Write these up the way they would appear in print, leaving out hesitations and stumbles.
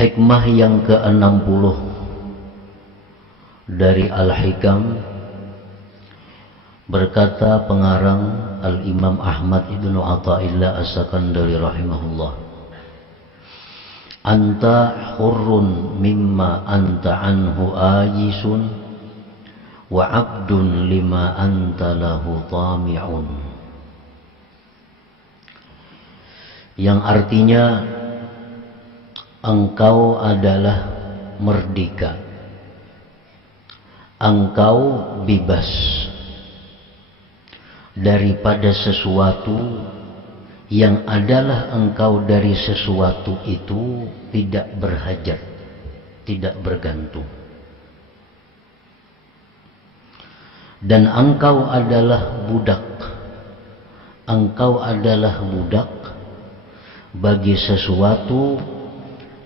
Hikmah yang ke-60 dari Al-Hikam, berkata pengarang Al-Imam Ahmad Ibnu Athaillah As-Sakandari rahimahullah, anta hurrun mimma anta anhu ajisun wa abdun lima anta lahu tami'un, yang artinya engkau adalah merdeka, engkau bebas daripada sesuatu yang adalah engkau dari sesuatu itu tidak berhajat, tidak bergantung. Dan engkau adalah budak, engkau adalah budak bagi sesuatu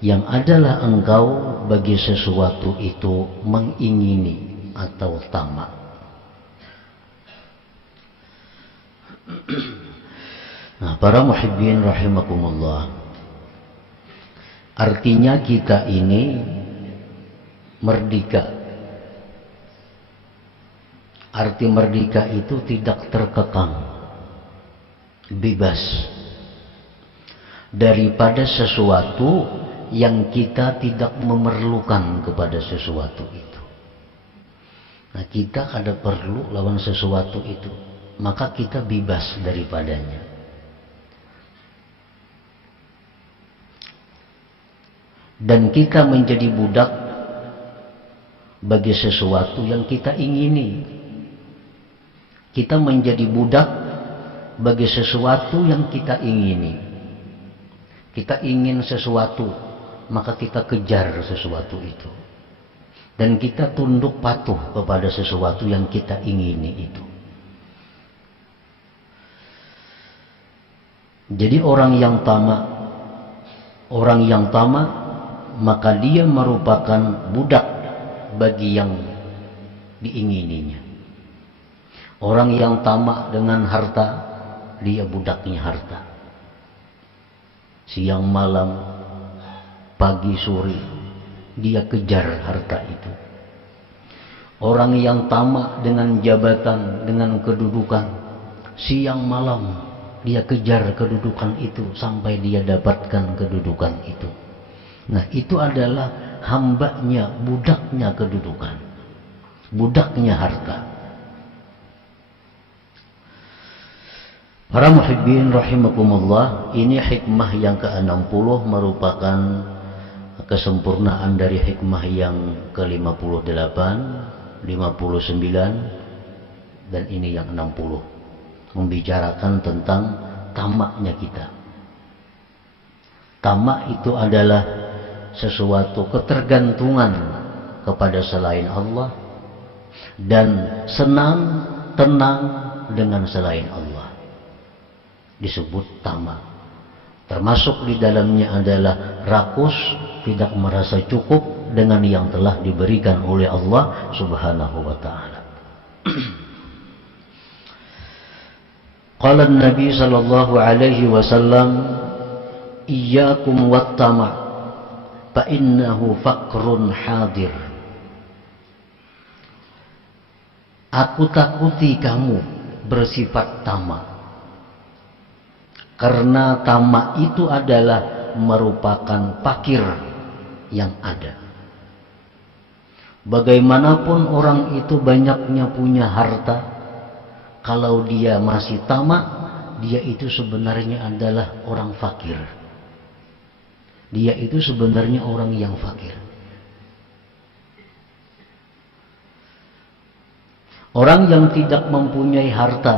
yang adalah engkau bagi sesuatu itu mengingini atau tamak. Nah, para muhibbin rahimakumullah, artinya kita ini merdeka. Arti merdeka itu tidak terkekang, bebas daripada sesuatu yang kita tidak memerlukan kepada sesuatu itu. Nah, kita kada perlu lawan sesuatu itu, maka kita bebas daripadanya. Dan kita menjadi budak bagi sesuatu yang kita ingini. Kita menjadi budak bagi sesuatu yang kita ingini. Kita ingin sesuatu, maka kita kejar sesuatu itu. Dan kita tunduk patuh kepada sesuatu yang kita ingini itu. Jadi orang yang tamak, maka dia merupakan budak bagi yang diingininya. Orang yang tamak dengan harta, dia budaknya harta. Siang malam, pagi sore, dia kejar harta itu. Orang yang tamak dengan jabatan, dengan kedudukan, siang malam dia kejar kedudukan itu sampai dia dapatkan kedudukan itu. Nah, itu adalah hambanya, budaknya kedudukan, budaknya harta. Para muhibbin rahimakumullah, ini hikmah yang ke-60 merupakan kesempurnaan dari hikmah yang ke-58, 59, dan ini yang 60. Membicarakan tentang tamaknya kita. Tamak itu adalah sesuatu ketergantungan kepada selain Allah dan senang, tenang dengan selain Allah. Disebut tamak. Termasuk di dalamnya adalah rakus, tidak merasa cukup dengan yang telah diberikan oleh Allah Subhanahu wa ta'ala. Qala Nabi sallallahu alaihi wasallam, iyyakum wat-tama' fa innahu faqrun hadir. Aku takuti kamu bersifat tamak, karena tamak itu adalah merupakan fakir yang ada. Bagaimanapun orang itu banyaknya punya harta, kalau dia masih tamak, dia itu sebenarnya adalah orang fakir. Dia itu sebenarnya orang yang fakir. Orang yang tidak mempunyai harta,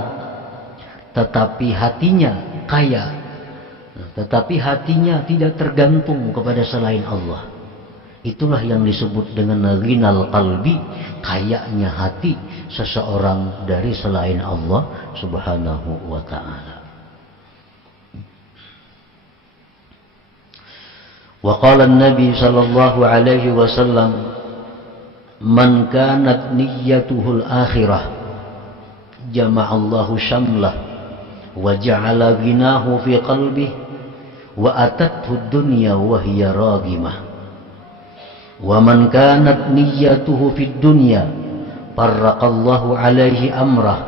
tetapi hatinya kaya, tetapi hatinya tidak tergantung kepada selain Allah, itulah yang disebut dengan ghinal qalbi, kayanya hati seseorang dari selain Allah Subhanahu wa ta'ala. Wa qala an-nabi sallallahu alaihi wasallam, man kanat niyyatuhul akhirah jama'allahu syamlah wa ja'ala ghinahu fi qalbih wa atathu dunya wa hiya ragimah. Wa man kanat niyyatuhu fid dunya farraqallahu alaihi amrah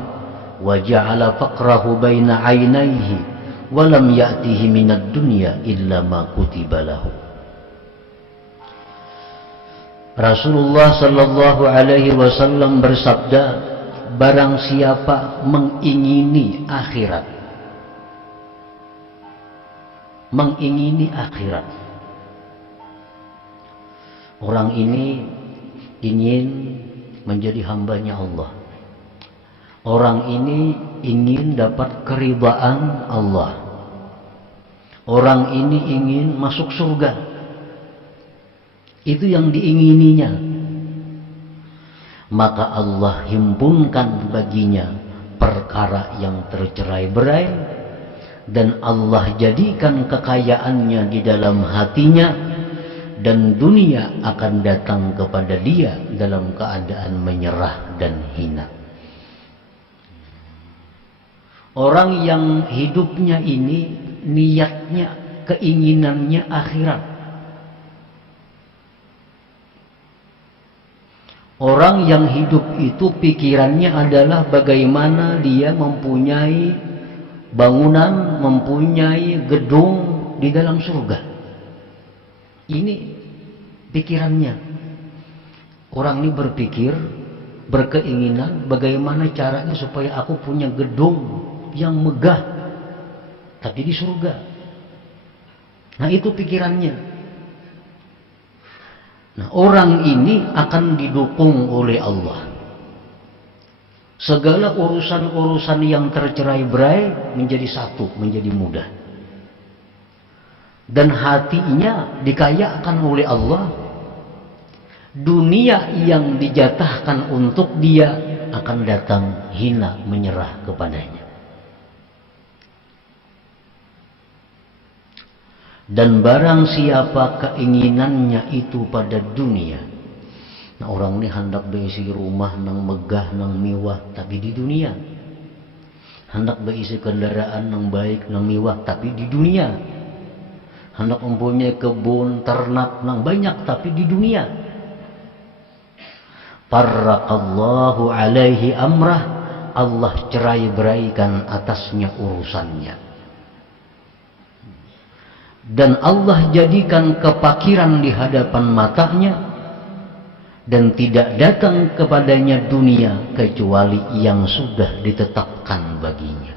wa ja'ala faqrahu baina 'ainaihi wa lam ya'tihi minad dunya illa ma kutiba lahu. Rasulullah sallallahu alaihi wasallam bersabda, barang siapa mengingini akhirat, orang ini ingin menjadi hambanya Allah, orang ini ingin dapat keridhaan Allah, orang ini ingin masuk surga. Itu yang diingininya. Maka Allah himpunkan baginya perkara yang tercerai-berai, dan Allah jadikan kekayaannya di dalam hatinya, dan dunia akan datang kepada dia dalam keadaan menyerah dan hina. Orang yang hidupnya ini niatnya, keinginannya akhirat. Orang yang hidup itu pikirannya adalah bagaimana dia mempunyai bangunan, mempunyai gedung di dalam surga. Ini pikirannya. Orang ini berpikir, berkeinginan bagaimana caranya supaya aku punya gedung yang megah tapi di surga. Nah, itu pikirannya. Nah, orang ini akan didukung oleh Allah. Segala urusan-urusan yang tercerai-berai menjadi satu, menjadi mudah. Dan hatinya dikayakan oleh Allah. Dunia yang dijatahkan untuk dia akan datang hina menyerah kepadanya. Dan barang siapa keinginannya itu pada dunia, nah orang ini hendak berisi rumah nang megah nang mewah tapi di dunia, hendak berisi kendaraan nang baik nang mewah tapi di dunia, hendak mempunyai kebun ternak nang banyak tapi di dunia. Farraqallahu alaihi amrah, Allah cerai-beraikan atasnya urusannya. Dan Allah jadikan kepakiran di hadapan matanya, dan tidak datang kepadanya dunia kecuali yang sudah ditetapkan baginya.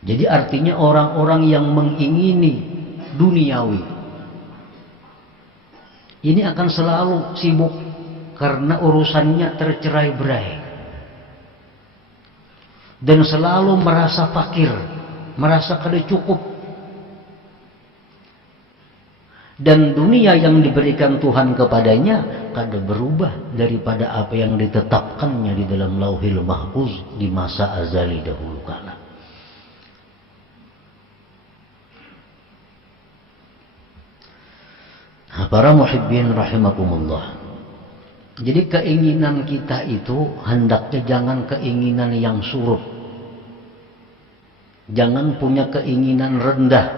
Jadi artinya orang-orang yang mengingini duniawi ini akan selalu sibuk karena urusannya tercerai-berai, dan selalu merasa fakir, merasa kada cukup. Dan dunia yang diberikan Tuhan kepadanya kada berubah daripada apa yang ditetapkannya di dalam Lauhil Mahfuz di masa azali dahulu kala. Para muhibbin rahimakumullah. Jadi keinginan kita itu hendaknya jangan keinginan yang surut. Jangan punya keinginan rendah.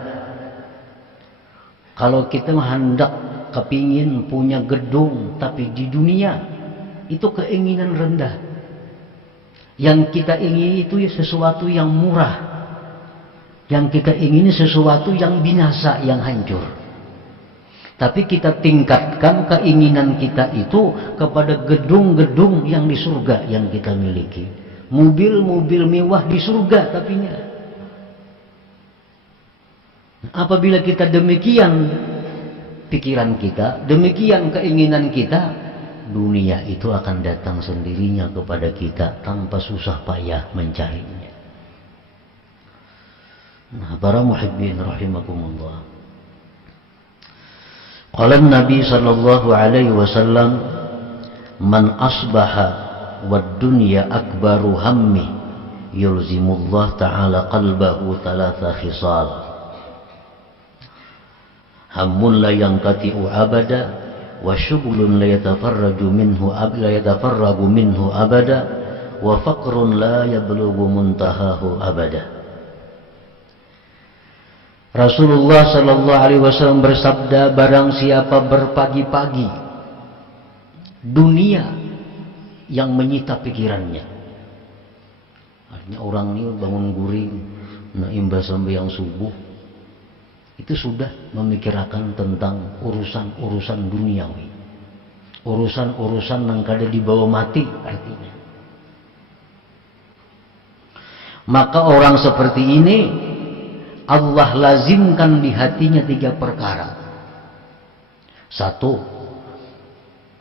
Kalau kita hendak kepingin punya gedung tapi di dunia, itu keinginan rendah. Yang kita ingini itu sesuatu yang murah. Yang kita ingini sesuatu yang binasa, yang hancur. Tapi kita tingkatkan keinginan kita itu kepada gedung-gedung yang di surga yang kita miliki. Mobil-mobil mewah di surga tapinya. Apabila kita demikian pikiran kita, demikian keinginan kita, dunia itu akan datang sendirinya kepada kita tanpa susah payah mencarinya. Nah, para muhibbin rahimakumullah. Qala Nabi sallallahu alaihi wasallam, man asbaha wad dunya akbaru hammi yulzimullah ta'ala qalbahu thalatha khisal. Hammun la yanqati'u abada wa syughlun la yatafarraju minhu abada wa faqrun la yablughu muntahahu abada. Rasulullah sallallahu alaihi wasallam bersabda, barang siapa berpagi-pagi dunia yang menyita pikirannya. Artinya orang ini bangun guring, nah imbas sembahyang subuh, itu sudah memikirkan tentang urusan-urusan duniawi, urusan-urusan yang kada dibawa mati artinya. Maka orang seperti ini Allah lazimkan di hatinya 3 perkara. 1,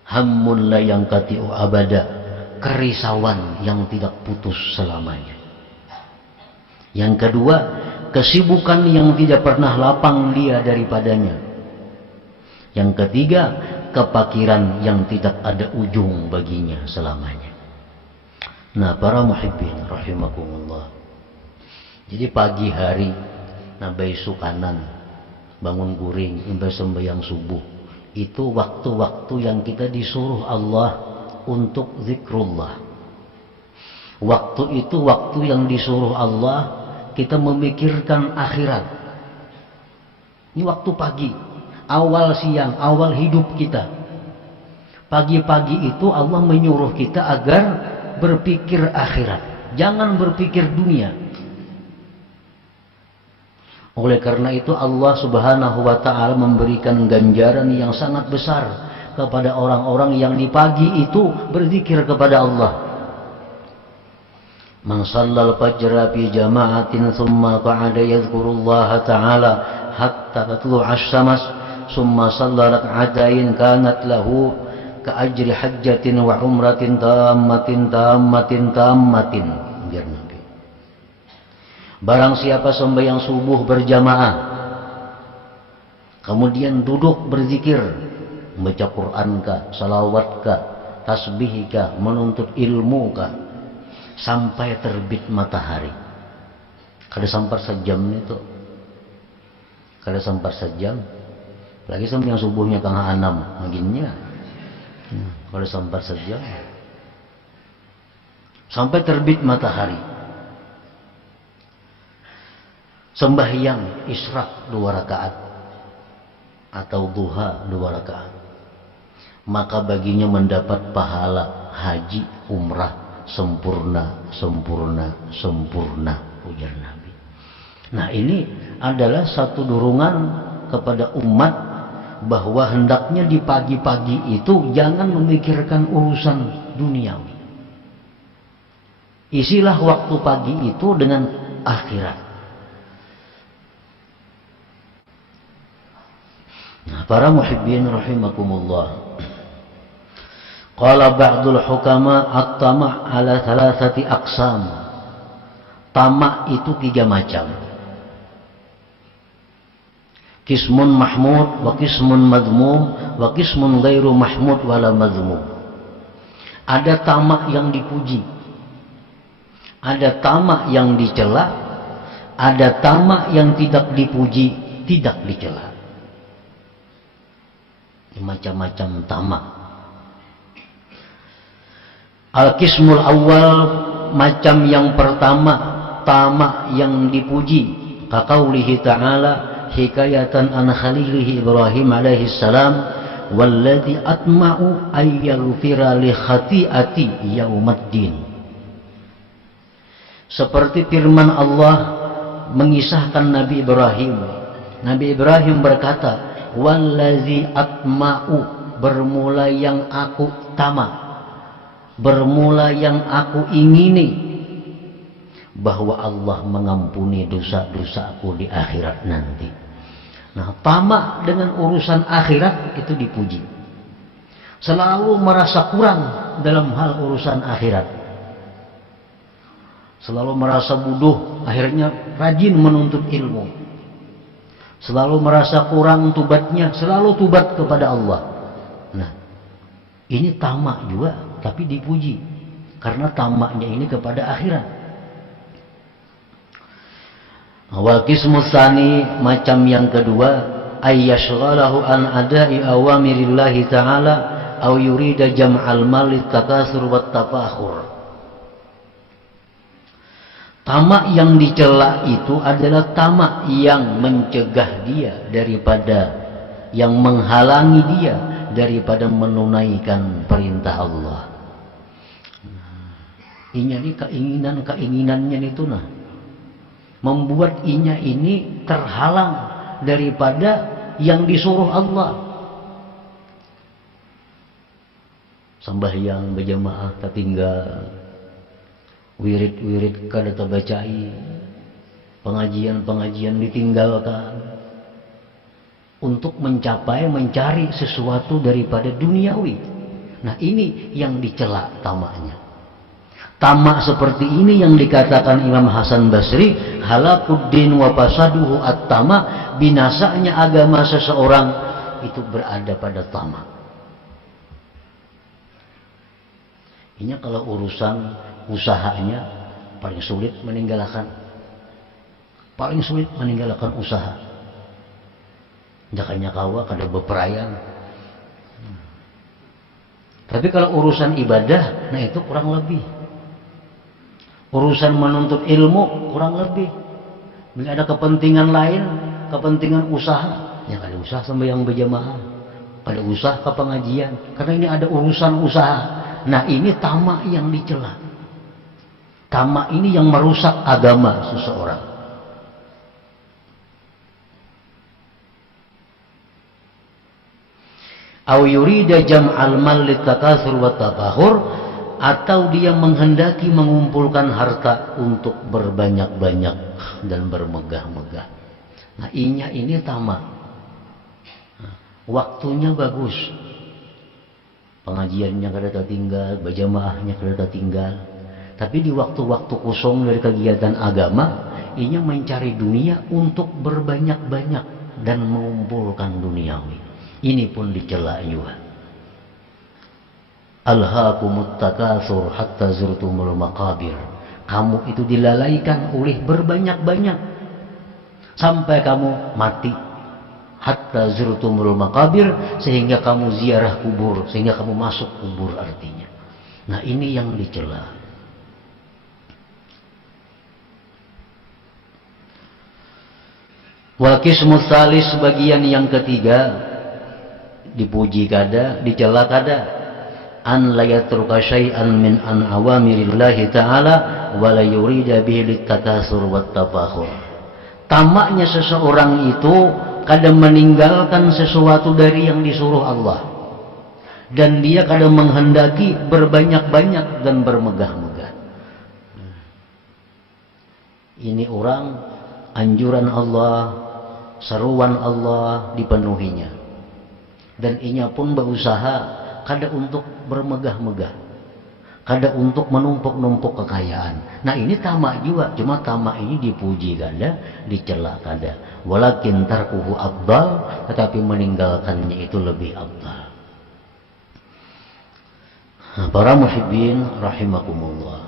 hammun la yanqati'u abada, kerisauan yang tidak putus selamanya. Yang kedua, kesibukan yang tidak pernah lapang dia daripadanya. Yang ketiga, kepakiran yang tidak ada ujung baginya selamanya. Nah, para muhibbin rahimakumullah. Jadi pagi hari nabai sukanan, bangun guring, imbas sembahyang subuh, itu waktu-waktu yang kita disuruh Allah untuk zikrullah. Waktu itu waktu yang disuruh Allah kita memikirkan akhirat. Ini waktu pagi, awal siang, awal hidup kita. Pagi-pagi itu Allah menyuruh kita agar berpikir akhirat, jangan berpikir dunia. Oleh karena itu Allah subhanahu wa ta'ala memberikan ganjaran yang sangat besar kepada orang-orang yang di pagi itu berzikir kepada Allah. Man shallal fajra fi jama'atin thumma qa'ada yadhkurullaha ta'ala hatta tatlu'ash syams thumma shalla rak'atain kanat lahu ka ajri hajjatin wa umratin tammatin. Biar Nabi. Barang siapa sembahyang subuh berjamaah, kemudian duduk berzikir, membaca Quran kah, salawat kah, tasbih kah, menuntut ilmu kah, sampai terbit matahari. Kada sampar sejam itu, kada sampar sejam. Lagi sembahyang subuhnya kang 6 maginnya, kada sampar sejam. Sampai terbit matahari. Sembahyang isyraq 2 rakaat atau duha 2 rakaat, maka baginya mendapat pahala haji umrah sempurna ujar Nabi. Nah, ini adalah satu dorongan kepada umat bahwa hendaknya di pagi-pagi itu jangan memikirkan urusan duniawi. Isilah waktu pagi itu dengan akhirat. Nah, para muhibbin rahimakumullah. Qala ba'dul hukama at-tama' ala 3 aqsam. Tamak itu 3 macam. Qismun mahmud wa qismun madmum wa qismun ghairu mahmud wala madmum. Ada tamak yang dipuji, ada tamak yang dicela, ada tamak yang tidak dipuji, tidak dicela. Macam-macam tamak. Al-qismul awal, macam yang pertama, tamak yang dipuji. Kaqaulihi ta'ala hikayatan an khalilihi Ibrahim alaihi salam, walladzi atma'u ay yaghfira li khati'ati yaumaddin. Seperti firman Allah mengisahkan Nabi Ibrahim. Nabi Ibrahim berkata, wallazi atma'u, bermula yang aku tamak, bermula yang aku ingini, bahwa Allah mengampuni dosa-dosaku di akhirat nanti. Nah, tamak dengan urusan akhirat itu dipuji. Selalu merasa kurang dalam hal urusan akhirat, selalu merasa bodoh, akhirnya rajin menuntut ilmu. Selalu merasa kurang tubatnya, selalu tubat kepada Allah. Nah, ini tamak juga, tapi dipuji karena tamaknya ini kepada akhirat. Wal qismu tsani, macam yang kedua, ayyashghalahu an ada'i awamirillahi ta'ala aw yurida jam'al mal takatsur wat tafakhur. Tamak yang dicela itu adalah tamak yang mencegah dia daripada, yang menghalangi dia daripada menunaikan perintah Allah. Inya ini keinginannya itu membuat inya ini terhalang daripada yang disuruh Allah. Sembahyang berjamaah tertinggal, wirid-wirid kada terbacai, pengajian-pengajian ditinggalkan untuk mencari sesuatu daripada duniawi. Nah, ini yang dicela tamaknya. Tamak seperti ini yang dikatakan Imam Hasan Basri, halakuddin wa fasaduhu at-tama, binasanya agama seseorang itu berada pada tamak. Ini kalau urusan usahanya paling sulit meninggalkan usaha. Jakanya kawa kada beperayaan. Tapi kalau urusan ibadah, nah itu kurang lebih. Urusan menuntut ilmu kurang lebih. Bila ada kepentingan lain, kepentingan usaha, ya kada usah sembahyang berjamaah, kada usah ke pengajian, karena ini ada urusan usaha. Nah, ini tamak yang dicela. Tamak ini yang merusak agama seseorang. Au yurida jam'al mal litakatsur wa tafakhur, atau dia menghendaki mengumpulkan harta untuk berbanyak-banyak dan bermegah-megah. Nah, ini tamak. Waktunya bagus, pengajiannya kada tertinggal, berjamaahnya kada tertinggal. Tapi di waktu-waktu kosong dari kegiatan agama, inya mencari dunia untuk berbanyak-banyak dan mengumpulkan duniawi. Ini pun dicela juga. Alhaakumut takatsur hatta zurtumul maqabir. Kamu itu dilalaikan oleh berbanyak-banyak sampai kamu mati. Hatta zurtumul maqabir, sehingga kamu ziarah kubur, sehingga kamu masuk kubur artinya. Nah, ini yang dicela. Wal qismu tsalis, bagian yang ketiga, dipuji kada, dicela kada. An la yatruka syai'an min an awamirillahi ta'ala wa la yurida bihi litakatsur wat tafakhur. Tamaknya seseorang itu kadang meninggalkan sesuatu dari yang disuruh Allah, dan dia kadang menghendaki berbanyak-banyak dan bermegah-megah. Ini orang anjuran Allah, seruan Allah dipenuhinya, dan inya pun berusaha kada untuk bermegah-megah, kada untuk menumpuk-numpuk kekayaan. Nah, ini tamak juga, cuma tamak ini dipuji kada, dicela kada. Walakin tarkuhu afdal, tetapi meninggalkannya itu lebih afdal. Nah, para muhibbin rahimakumullah.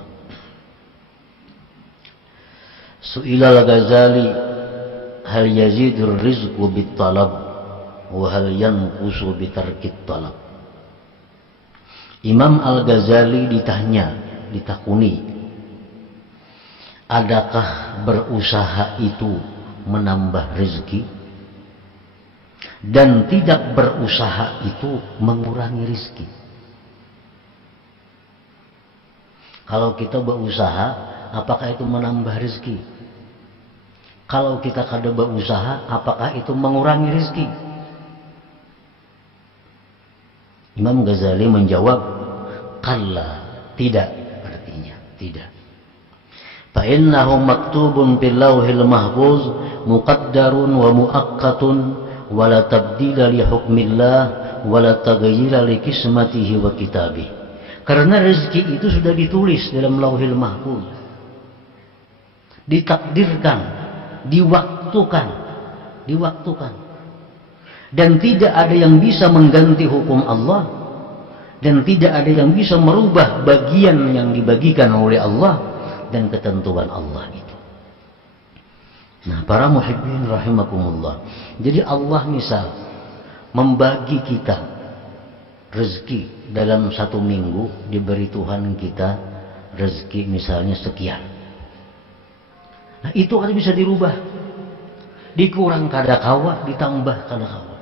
Su'ila al-Ghazali, hal yazidur rizqu bit talab wa hal yanqusu bi tarkit talab. Imam Al-Ghazali ditakuni, adakah berusaha itu menambah rezeki, dan tidak berusaha itu mengurangi rezeki? Kalau kita berusaha, apakah itu menambah rezeki? Kalau kita kada berusaha, apakah itu mengurangi rezeki? Imam Ghazali menjawab, kalla, tidak, artinya tidak. Fa innahu maktubun fil lauhil mahfuz muqaddarun wa muaqqatun wa la tabdila li hukmillah wa la taghayyira li qismatihi wa kitabih. Karena rezeki itu sudah ditulis dalam lauhil mahfuz, ditakdirkan, diwaktukan, dan tidak ada yang bisa mengganti hukum Allah, dan tidak ada yang bisa merubah bagian yang dibagikan oleh Allah dan ketentuan Allah itu. Nah, para muhibbin rahimakumullah, jadi Allah misal membagi kita rezeki dalam satu minggu, diberi Tuhan kita rezeki misalnya sekian. Nah itu kan bisa dirubah, dikurang kada kawa, ditambah kada kawa.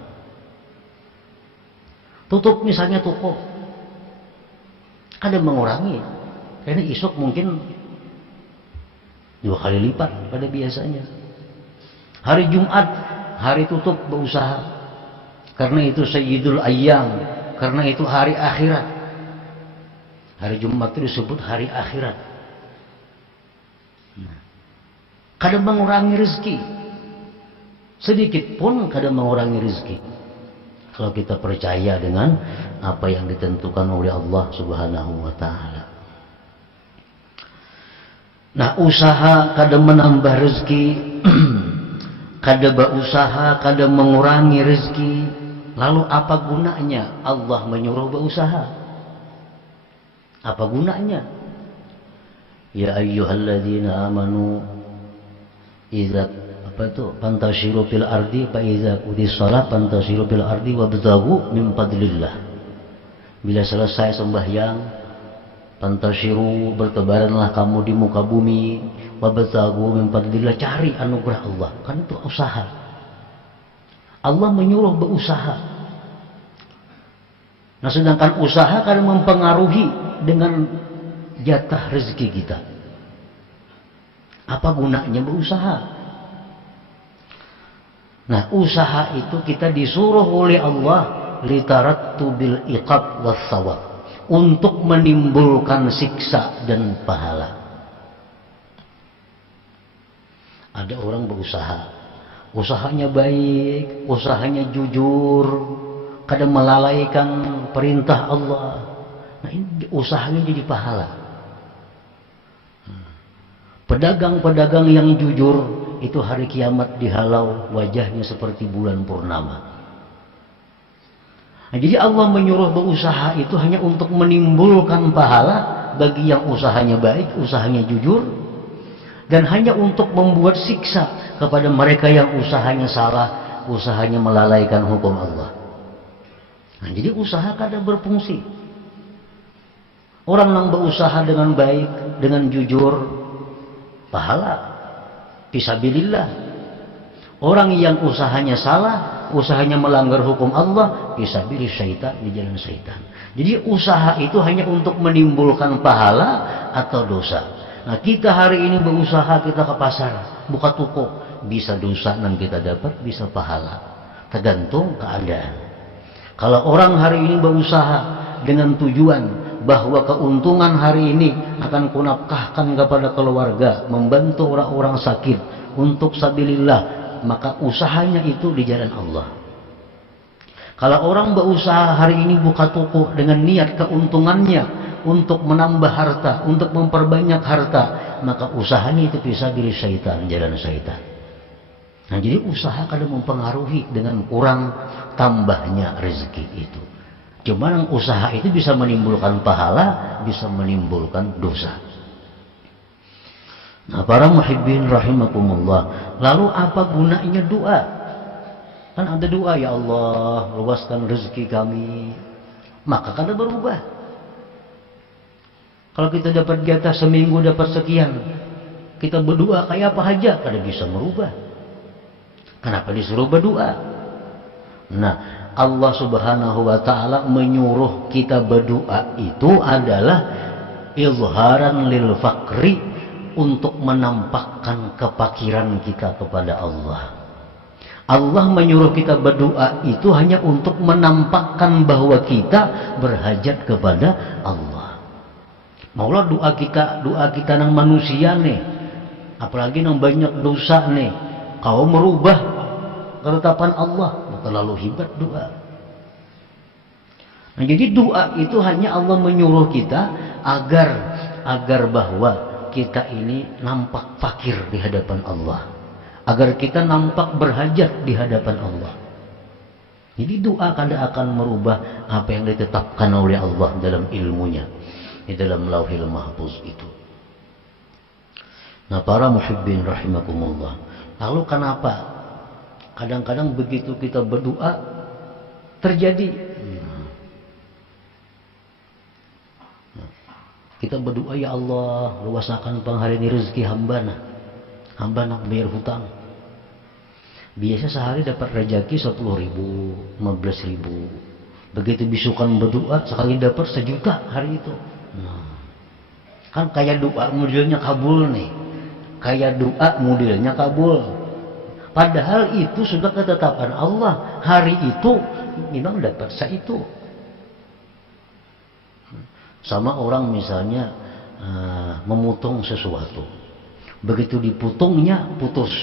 Tutup misalnya toko, kada mengurangi, karena isok mungkin 2 kali lipat pada biasanya. Hari Jumat, hari tutup berusaha, karena itu Sayyidul Ayyam, karena itu hari akhirat. Hari Jumat itu disebut hari akhirat. Kadang mengurangi rezeki, sedikit pun kadang mengurangi rezeki. Kalau kita percaya dengan apa yang ditentukan oleh Allah Subhanahu wa Ta'ala. Nah, usaha kadang menambah rezeki, kadang berusaha, kadang mengurangi rezeki. Lalu apa gunanya Allah menyuruh berusaha? Apa gunanya? Ya ayyuhalladzina amanu idza pantashiru fil ardi fa idza qudis shalah pantashiru fil ardi wabtaghu min fadlillah. Bila selesai sembahyang, pantashiru, bertebaranlah kamu di muka bumi, wabtaghu min fadlillah, cari anugerah Allah. Kan itu usaha. Allah menyuruh berusaha. Nah, sedangkan usaha kan mempengaruhi dengan jatah rezeki kita. Apa gunanya berusaha? Nah, usaha itu kita disuruh oleh Allah litarattu bil iqab was thawab, untuk menimbulkan siksa dan pahala. Ada orang berusaha, usahanya baik, usahanya jujur, kadang melalaikan perintah Allah. Nah, ini usahanya jadi pahala. Pedagang-pedagang yang jujur itu hari kiamat dihalau wajahnya seperti bulan purnama. Nah, jadi Allah menyuruh berusaha itu hanya untuk menimbulkan pahala bagi yang usahanya baik, usahanya jujur, dan hanya untuk membuat siksa kepada mereka yang usahanya salah, usahanya melalaikan hukum Allah. Nah, jadi usaha kadang berfungsi. Orang yang berusaha dengan baik, dengan jujur, pahala fisabilillah. Orang yang usahanya salah, usahanya melanggar hukum Allah, fisabilillah, syaitan, di jalan syaitan. Jadi usaha itu hanya untuk menimbulkan pahala atau dosa. Nah, kita hari ini berusaha, kita ke pasar, buka toko, bisa dosa yang kita dapat, bisa pahala, tergantung keadaan. Kalau orang hari ini berusaha dengan tujuan bahwa keuntungan hari ini akan kunafkahkan kepada keluarga, membantu orang-orang sakit, untuk sabilillah, maka usahanya itu di jalan Allah. Kalau orang berusaha hari ini buka toko dengan niat keuntungannya untuk menambah harta, untuk memperbanyak harta, maka usahanya itu fisabilillah, syaitan, jalan syaitan. Nah, jadi usaha kadang mempengaruhi dengan kurang tambahnya rezeki itu. Cuma usaha itu bisa menimbulkan pahala, bisa menimbulkan dosa. Nah, para muhibbin rahimakumullah, lalu apa gunanya doa? Kan ada doa, ya Allah luaskan rezeki kami, maka kan berubah. Kalau kita dapat jatah seminggu dapat sekian, kita berdoa kayak apa aja, kada bisa merubah. Kenapa disuruh berdoa? Nah, Allah Subhanahu wa Ta'ala menyuruh kita berdoa itu adalah izharan lil fakri, untuk menampakkan kefakiran kita kepada Allah. Allah menyuruh kita berdoa itu hanya untuk menampakkan bahwa kita berhajat kepada Allah. Maulah doa kita nang manusia nih, apalagi nang banyak dosa nih, kau merubah ketetapan Allah, terlalu hebat doa. Nah, jadi doa itu hanya Allah menyuruh kita agar bahwa kita ini nampak fakir di hadapan Allah, agar kita nampak berhajat di hadapan Allah. Jadi doa kadang akan merubah apa yang ditetapkan oleh Allah dalam ilmunya, di dalam Lauhil Mahfuz itu. Nah, para muhibbin rahimakumullah, lalu kenapa kadang-kadang begitu kita berdoa terjadi? Kita berdoa, ya Allah luasakan pengharini rezeki hamba. hamba nak bayar hutang. Biasa sehari dapat rezeki 10.000, 15.000. Begitu bisukan berdoa sekali dapat 1 juta hari itu. Nah, kan kayak doa modelnya kabul nih. Kayak doa modelnya kabul. Padahal itu sudah ketetapan Allah. Hari itu memang dapat itu. Sama orang misalnya memotong sesuatu. Begitu dipotongnya putus.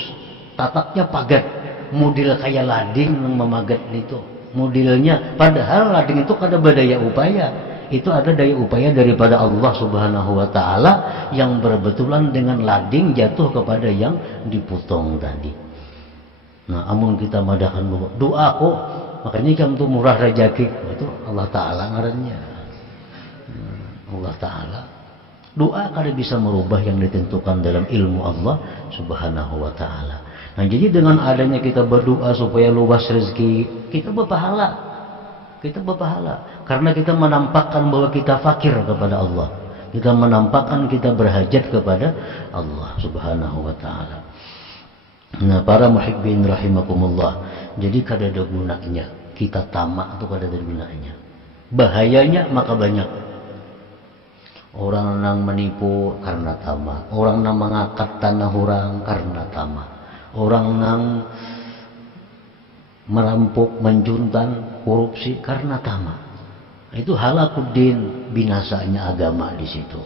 Tataknya pagat. Model kayak lading yang memagat itu. Modelnya. Padahal lading itu ada daya upaya. Itu ada daya upaya daripada Allah Subhanahu wa Ta'ala yang berbetulan dengan lading jatuh kepada yang dipotong tadi. Nah, amun kita madahkan doa kok, makanya kamu tuh murah rezeki itu Allah Ta'ala ngarannya. Allah Ta'ala. Doa kada bisa merubah yang ditentukan dalam ilmu Allah Subhanahu wa Ta'ala. Nah, jadi dengan adanya kita berdoa supaya luas rezeki, kita berpahala. Kita berpahala karena kita menampakkan bahwa kita fakir kepada Allah. Kita menampakkan kita berhajat kepada Allah Subhanahu wa Ta'ala. Nah, para muhibbin rahimakumullah, jadi kada ada gunanya kita tamak atau kada ada gunanya. Bahayanya maka banyak. Orang yang menipu karena tamak, orang yang mengangkat tanah orang karena tamak, orang yang merampok, menjuntan, korupsi karena tamak. Itu halakuddin, binasanya agama di situ.